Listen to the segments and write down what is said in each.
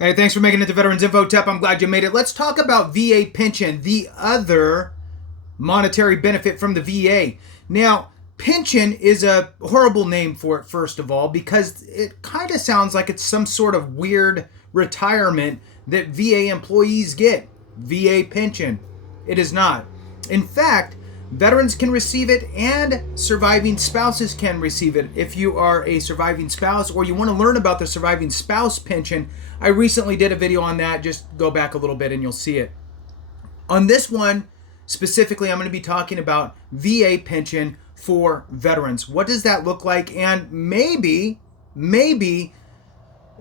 Hey, thanks for making it to Veterans Info Tep. I'm glad you made it. Let's talk about VA pension, the other monetary benefit from the VA. Now, pension is a horrible name for it, first of all, because it kind of sounds like it's some sort of weird retirement that VA employees get. VA pension. It is not. In fact, veterans can receive it and surviving spouses can receive it. If you are a surviving spouse or you want to learn about the surviving spouse pension, I recently did a video on that. Just go back a little bit and you'll see it. On this one, specifically, I'm going to be talking about VA pension for veterans. What does that look like? And maybe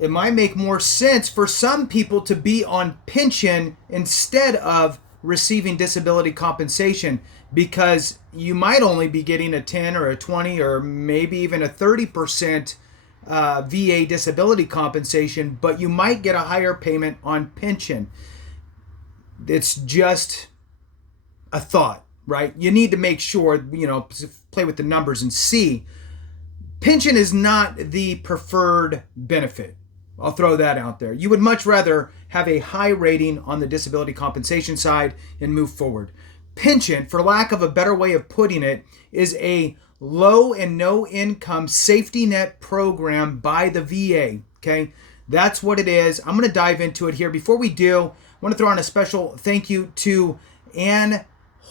it might make more sense for some people to be on pension instead of receiving disability compensation, because you might only be getting a 10 or a 20 or maybe even a 30% VA disability compensation, but you might get a higher payment on pension. It's just a thought, right? You need to make sure, play with the numbers and see. Pension is not the preferred benefit. I'll throw that out there. You would much rather have a high rating on the disability compensation side and move forward. Pension, for lack of a better way of putting it, is a low and no income safety net program by the VA. Okay, that's what it is. I'm going to dive into it here. Before we do, I want to throw on a special thank you to Ann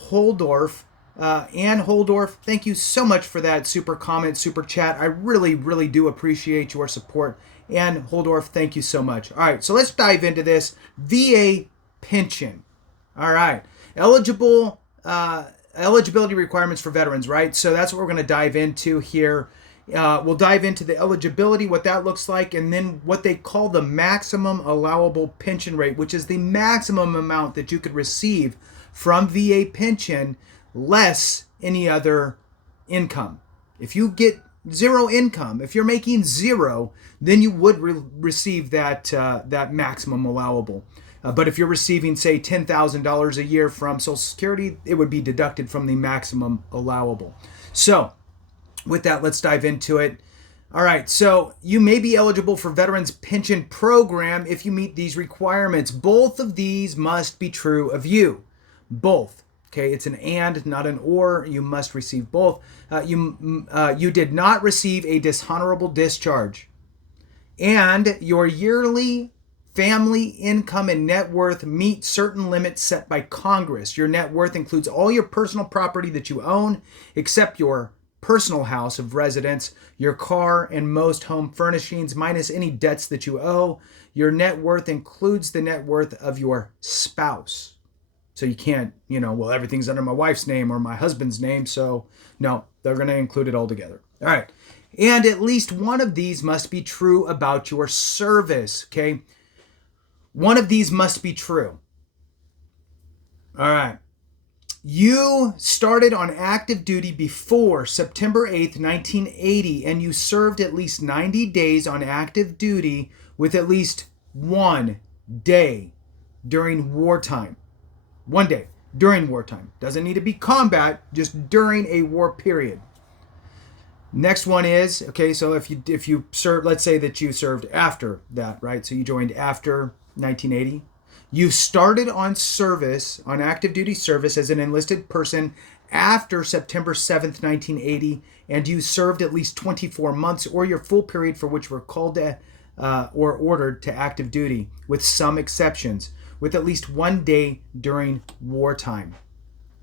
Holdorf. Ann Holdorf, thank you so much for that super comment, super chat. I really do appreciate your support. Ann Holdorf, thank you so much. All right, so let's dive into this VA pension. All right, eligibility requirements for veterans, right? So that's what we're going to dive into here. We'll dive into the eligibility, what that looks like, and then what they call the maximum allowable pension rate, which is the maximum amount that you could receive from VA pension less any other income. If you get zero income, if you're making zero, then you would receive that maximum allowable. But if you're receiving, say, $10,000 a year from Social Security, it would be deducted from the maximum allowable. So with that, let's dive into it. All right, so you may be eligible for Veterans Pension Program if you meet these requirements. Both of these must be true of you. Both. Okay, it's an and, not an or. You must receive both. You did not receive a dishonorable discharge. And your yearly family income and net worth meet certain limits set by Congress. Your net worth includes all your personal property that you own, except your personal house of residence, your car, and most home furnishings, minus any debts that you owe. Your net worth includes the net worth of your spouse. So you can't, everything's under my wife's name or my husband's name. So no, they're going to include it all together. All right. And at least one of these must be true about your service. Okay. One of these must be true. All right. You started on active duty before September 8th, 1980, and you served at least 90 days on active duty with at least one day during wartime. One day during wartime. Doesn't need to be combat, just during a war period. Next one is, okay, so if you serve, let's say that you served after that, right? So you joined after 1980. You started on service, on active duty service as an enlisted person after September 7th, 1980, and you served at least 24 months or your full period for which were called to or ordered to active duty, with some exceptions, with at least one day during wartime.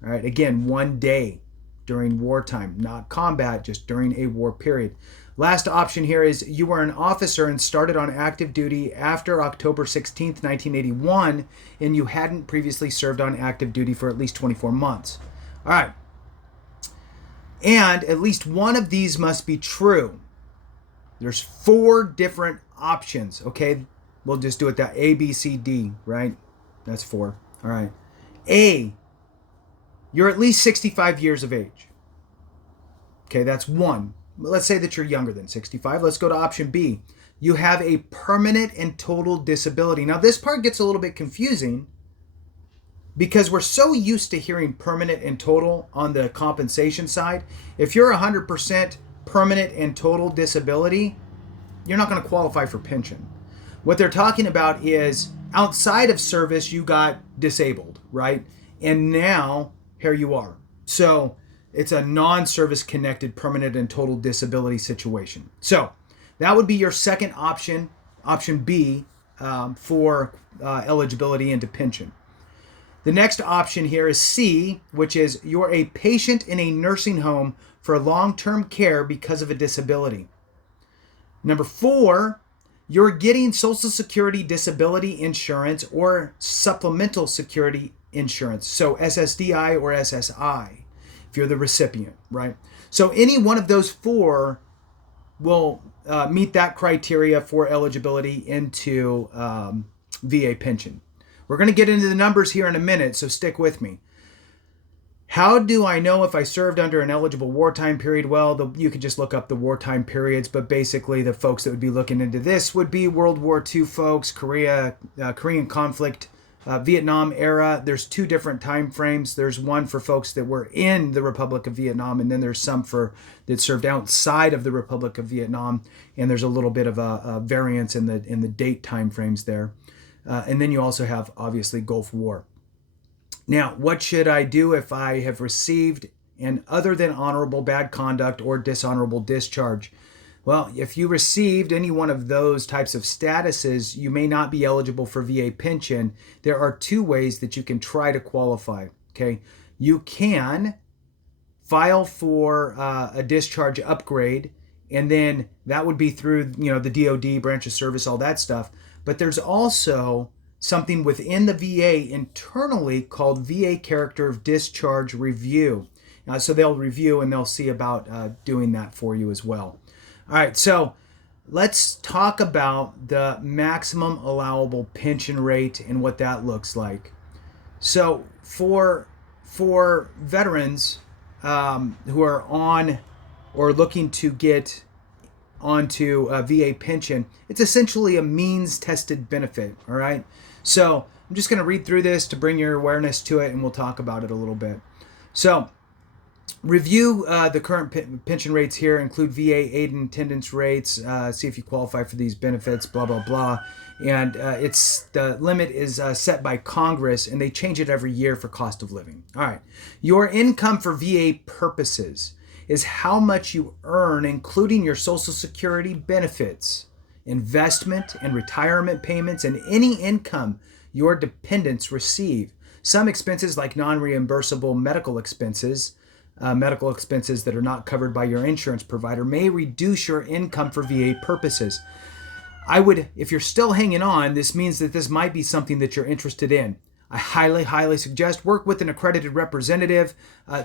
All right, again, one day during wartime, not combat, just during a war period. Last option here is you were an officer and started on active duty after October 16th, 1981, and you hadn't previously served on active duty for at least 24 months. All right. And at least one of these must be true. There's 4 different options, okay? We'll just do it that A, B, C, D, right? That's 4. All right. A, you're at least 65 years of age. Okay, that's 1. Let's say that you're younger than 65. Let's go to option B. You have a permanent and total disability. Now, this part gets a little bit confusing because we're so used to hearing permanent and total on the compensation side. If you're 100% permanent and total disability, you're not going to qualify for pension. What they're talking about is outside of service, you got disabled, right? And now here you are. So it's a non-service connected permanent and total disability situation. So that would be your second option, option B, for eligibility into pension. The next option here is C, which is you're a patient in a nursing home for long-term care because of a disability. Number 4, you're getting Social Security disability insurance or supplemental security insurance, so SSDI or SSI, if you're the recipient, right? So any one of those 4 will meet that criteria for eligibility into VA pension. We're going to get into the numbers here in a minute, so stick with me. How do I know if I served under an eligible wartime period? Well, you could just look up the wartime periods, but basically the folks that would be looking into this would be World War II folks, Korean conflict, Vietnam era. There's 2 different time frames. There's one for folks that were in the Republic of Vietnam, and then there's some that served outside of the Republic of Vietnam, and there's a little bit of a variance in the date time frames there. And then you also have, obviously, Gulf War. Now, what should I do if I have received an other than honorable bad conduct or dishonorable discharge? Well, if you received any one of those types of statuses, you may not be eligible for VA pension. There are 2 ways that you can try to qualify, okay? You can file for a discharge upgrade, and then that would be through, the DOD, branch of service, all that stuff. But there's also something within the VA internally called VA Character of Discharge Review. So they'll review and they'll see about doing that for you as well. All right, so let's talk about the maximum allowable pension rate and what that looks like. So for veterans who are on or looking to get onto a VA pension, it's essentially a means-tested benefit, all right? So I'm just going to read through this to bring your awareness to it, and we'll talk about it a little bit. So review the current pension rates here, include VA aid and attendance rates, see if you qualify for these benefits, blah, blah, blah. And the limit is set by Congress, and they change it every year for cost of living. All right. Your income for VA purposes is how much you earn, including your Social Security benefits, investment and retirement payments, and any income your dependents receive. Some expenses like non-reimbursable medical expenses that are not covered by your insurance provider may reduce your income for VA purposes. If you're still hanging on, this means that this might be something that you're interested in. I highly, highly suggest work with an accredited representative.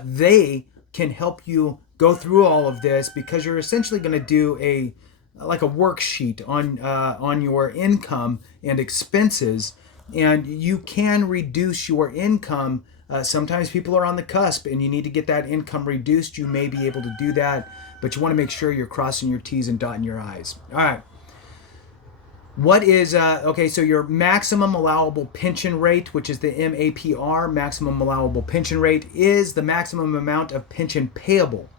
They can help you go through all of this, because you're essentially going to do a worksheet on your income and expenses, and you can reduce your income. Sometimes people are on the cusp and you need to get that income reduced. You may be able to do that, but you want to make sure you're crossing your T's and dotting your I's. All right. What is, so your maximum allowable pension rate, which is the MAPR, maximum allowable pension rate, is the maximum amount of pension payable.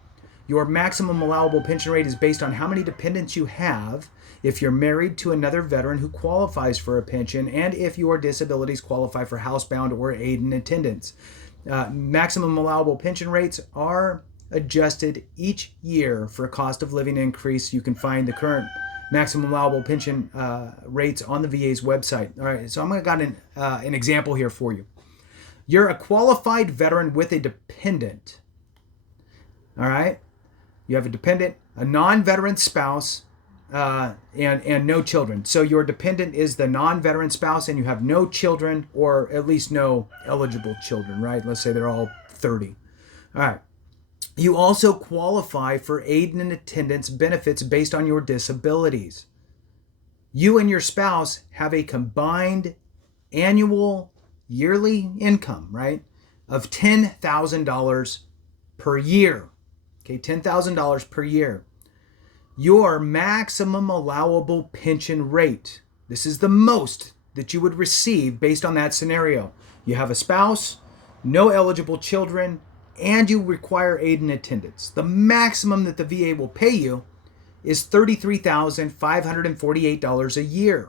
Your maximum allowable pension rate is based on how many dependents you have, if you're married to another veteran who qualifies for a pension, and if your disabilities qualify for housebound or aid and attendance. Maximum allowable pension rates are adjusted each year for a cost of living increase. You can find the current maximum allowable pension rates on the VA's website. All right, so I'm going to got an example here for you. You're a qualified veteran with a dependent. All right, you have a dependent, a non-veteran spouse, and no children. So your dependent is the non-veteran spouse, and you have no children, or at least no eligible children, right? Let's say they're all 30. All right. You also qualify for aid and attendance benefits based on your disabilities. You and your spouse have a combined annual yearly income, right, of $10,000 per year. Okay, $10,000 per year. Your maximum allowable pension rate, this is the most that you would receive based on that scenario. You have a spouse, no eligible children, and you require aid and attendance. The maximum that the VA will pay you is $33,548 a year.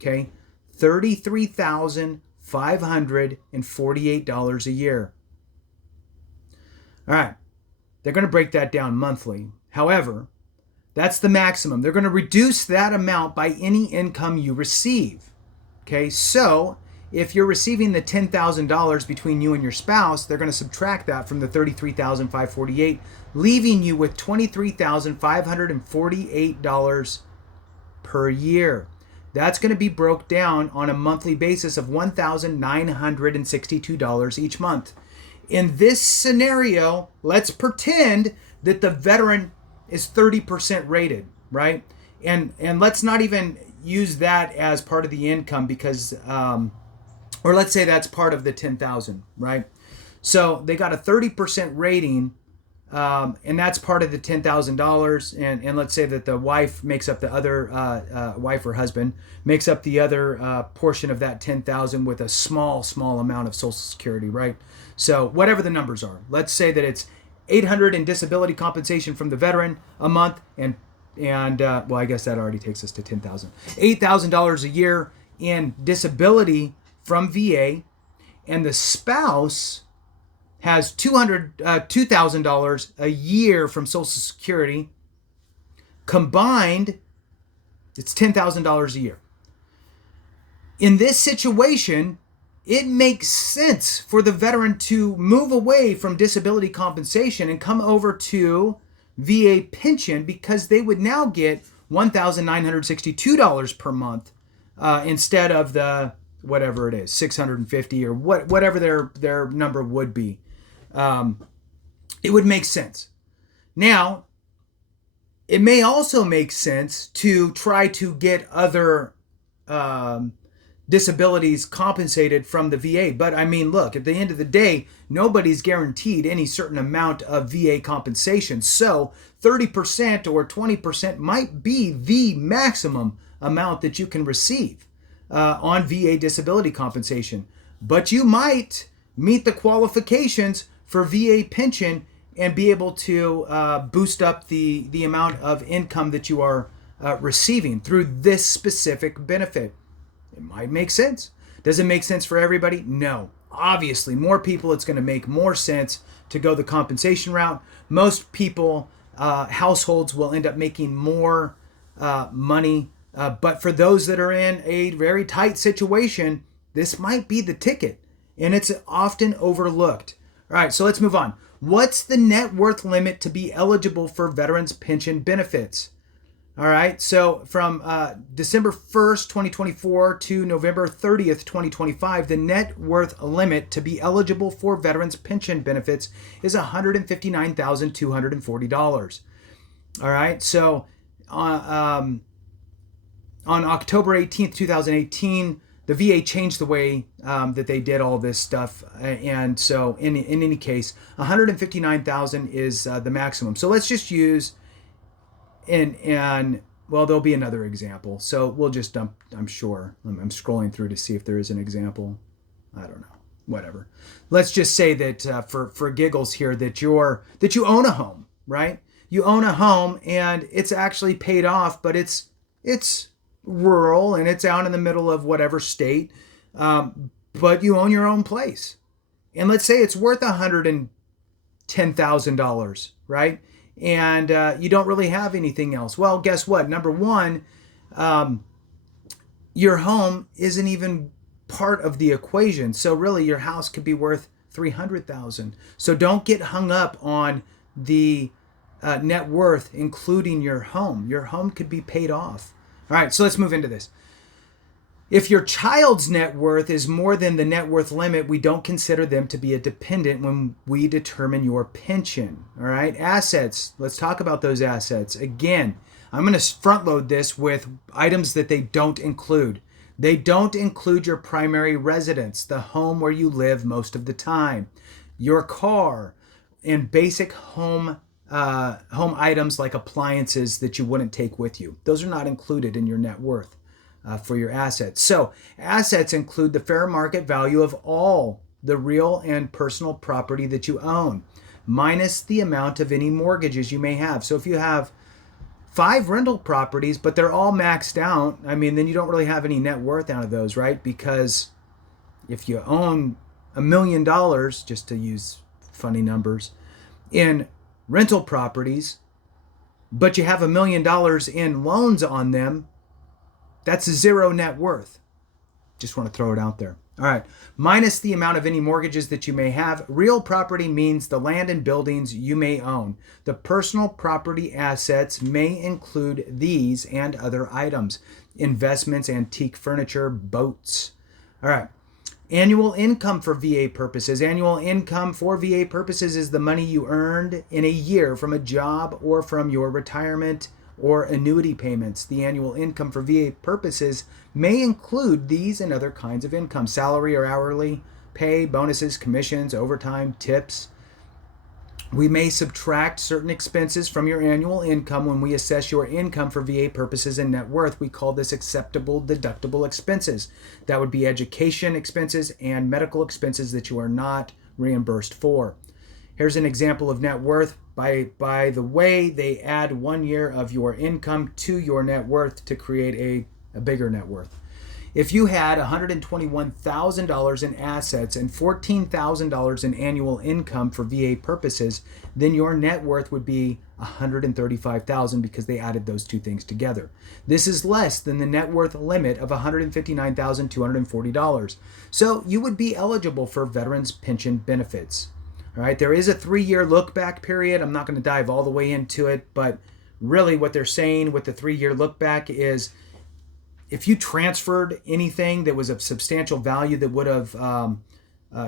Okay, $33,548 a year. All right, they're going to break that down monthly. However, that's the maximum. They're going to reduce that amount by any income you receive. Okay, so if you're receiving the $10,000 between you and your spouse, they're going to subtract that from the $33,548, leaving you with $23,548 per year. That's going to be broke down on a monthly basis of $1,962 each month. In this scenario, let's pretend that the veteran is 30% rated, right? And let's not even use that as part of the income because, or let's say that's part of the 10,000, right? So they got a 30% rating, and that's part of the $10,000. And let's say that the wife makes up the other, wife or husband makes up the other portion of that 10,000 with a small amount of Social Security, right? So whatever the numbers are, let's say that it's $800 in disability compensation from the veteran a month, and well, I guess that already takes us to $10,000. $8,000 a year in disability from VA, and the spouse has $2,000 a year from Social Security. Combined, it's $10,000 a year. In this situation, it makes sense for the veteran to move away from disability compensation and come over to VA pension because they would now get $1,962 per month instead of the whatever it is, $650 or whatever their number would be. It would make sense. Now, it may also make sense to try to get other disabilities compensated from the VA. But I mean, look, at the end of the day, nobody's guaranteed any certain amount of VA compensation. So 30% or 20% might be the maximum amount that you can receive on VA disability compensation. But you might meet the qualifications for VA pension and be able to boost up the amount of income that you are receiving through this specific benefit. It might make sense. Does it make sense for everybody? No. Obviously, more people, it's going to make more sense to go the compensation route. Most people, households will end up making more money. But for those that are in a very tight situation, this might be the ticket. And it's often overlooked. All right, so let's move on. What's the net worth limit to be eligible for veterans pension benefits? All right, so from December 1st, 2024 to November 30th, 2025, the net worth limit to be eligible for veterans pension benefits is $159,240. All right, so on October 18th, 2018, the VA changed the way that they did all this stuff. And so in any case, $159,000 is the maximum. So let's just use and well, there'll be another example. So we'll just dump, I'm sure. I'm scrolling through to see if there is an example. I don't know. Whatever. Let's just say that for giggles here that you own a home, right? You own a home and it's actually paid off, but it's rural and it's out in the middle of whatever state. But you own your own place. And let's say it's worth $110,000, right? And you don't really have anything else. Well, guess what? Number one, your home isn't even part of the equation. So really your house could be worth $300,000. So don't get hung up on the net worth, including your home. Your home could be paid off. All right, so let's move into this. If your child's net worth is more than the net worth limit, we don't consider them to be a dependent when we determine your pension. All right, assets. Let's talk about those assets. Again, I'm going to front load this with items that they don't include. They don't include your primary residence, the home where you live most of the time, your car, and basic home items like appliances that you wouldn't take with you. Those are not included in your net worth. For your assets. So assets include the fair market value of all the real and personal property that you own, minus the amount of any mortgages you may have. So if you have 5 rental properties, but they're all maxed out. I mean, then you don't really have any net worth out of those, right? Because if you own $1 million, just to use funny numbers, in rental properties, but you have $1 million in loans on them, that's 0 net worth. Just want to throw it out there. All right. Minus the amount of any mortgages that you may have. Real property means the land and buildings you may own. The personal property assets may include these and other items: investments, antique furniture, boats. All right. Annual income for VA purposes. Annual income for VA purposes is the money you earned in a year from a job or from your retirement or annuity payments. The annual income for VA purposes may include these and other kinds of income: salary or hourly pay, bonuses, commissions, overtime, tips. We may subtract certain expenses from your annual income when we assess your income for VA purposes and net worth. We call this acceptable deductible expenses. That would be education expenses and medical expenses that you are not reimbursed for. Here's an example of net worth. By the way, they add 1 year of your income to your net worth to create a bigger net worth. If you had $121,000 in assets and $14,000 in annual income for VA purposes, then your net worth would be $135,000 because they added those two things together. This is less than the net worth limit of $159,240. So you would be eligible for veterans pension benefits. All right, there is a 3-year look back period. I'm not going to dive all the way into it, but really what they're saying with the 3-year look back is if you transferred anything that was of substantial value that would have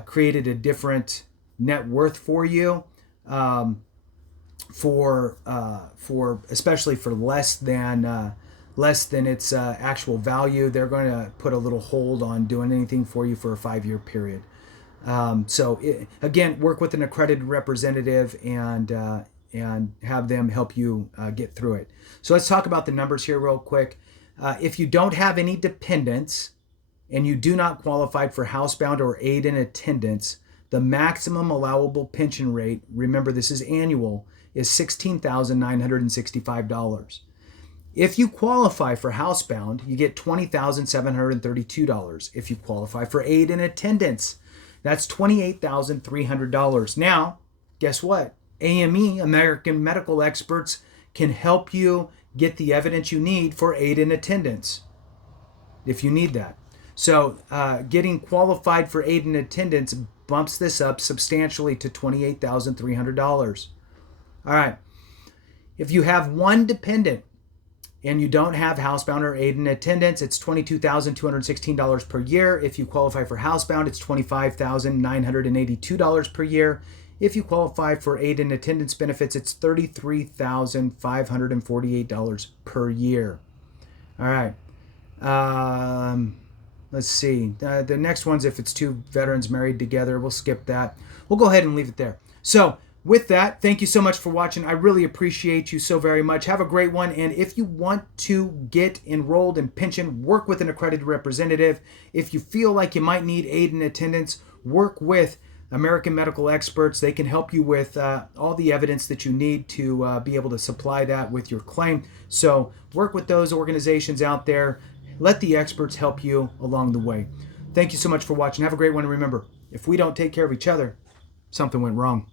created a different net worth for you, for especially for less than its actual value, they're going to put a little hold on doing anything for you for a 5-year period. Again, work with an accredited representative and have them help you get through it. So let's talk about the numbers here real quick. If you don't have any dependents and you do not qualify for housebound or aid in attendance, the maximum allowable pension rate, remember this is annual, is $16,965. If you qualify for housebound, you get $20,732. If you qualify for aid in attendance, that's $28,300. Now, guess what? AME, American Medical Experts, can help you get the evidence you need for aid in attendance if you need that. So getting qualified for aid in attendance bumps this up substantially to $28,300. All right. If you have one dependent and you don't have housebound or aid in attendance, it's $22,216 per year. If you qualify for housebound, it's $25,982 per year. If you qualify for aid in attendance benefits, it's $33,548 per year. All right. Let's see. The next one's if it's 2 veterans married together. We'll skip that. We'll go ahead and leave it there. So with that, thank you so much for watching. I really appreciate you so very much. Have a great one. And if you want to get enrolled in pension, work with an accredited representative. If you feel like you might need aid in attendance, work with American Medical Experts. They can help you with all the evidence that you need to be able to supply that with your claim. So work with those organizations out there. Let the experts help you along the way. Thank you so much for watching. Have a great one. And remember, if we don't take care of each other, something went wrong.